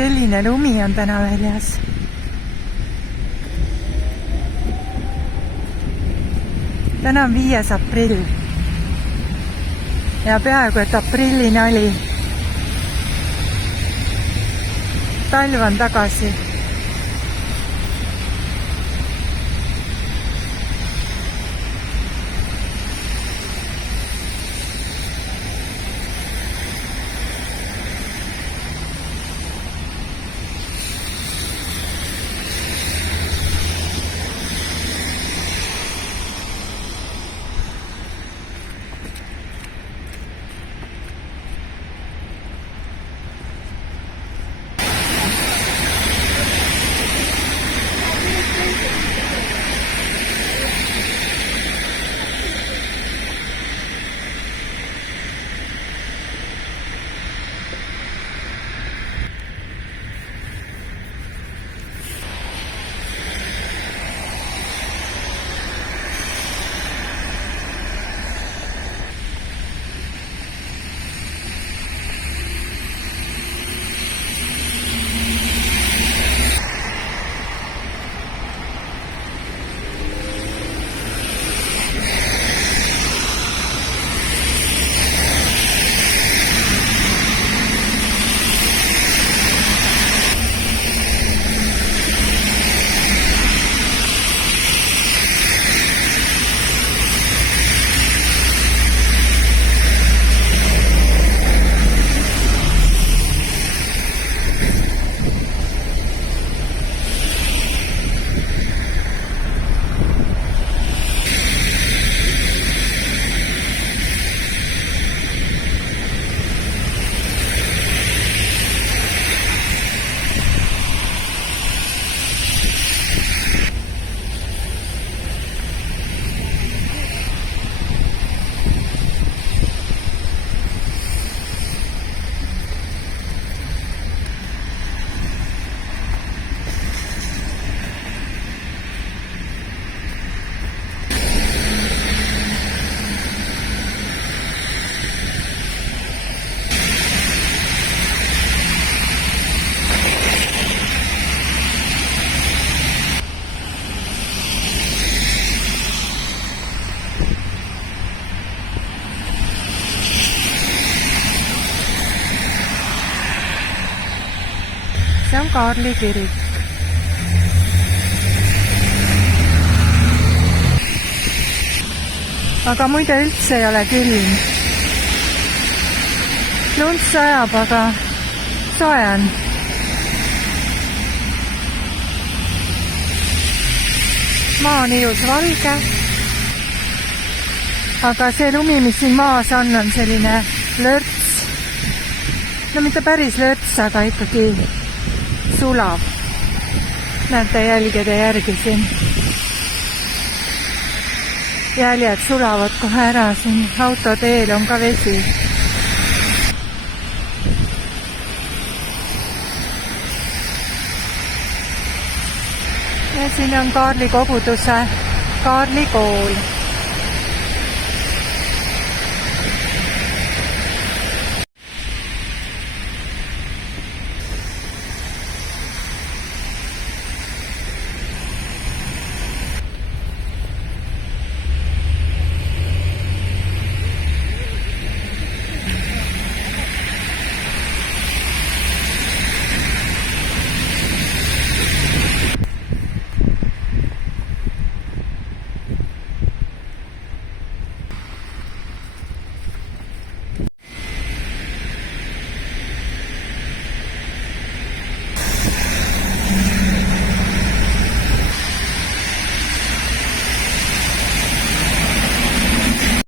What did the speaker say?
selline lumi on täna väljas. Täna on 5. aprill ja peaaegu et aprillinali. Talv on tagasi. See on Kaarli kirik. Aga muide üldse ei ole külm. Lund sajab, aga soe on. Maa on ilus valge. Aga see lumi, mis siin maas on selline lörts. No mitte päris lörts, aga ikkagi sulav. Näete jälgede järgi siin. Jäljed sulavad kohe ära, siin autoteel on ka vesi. Ja siin on Kaarli koguduse Kaarli kool.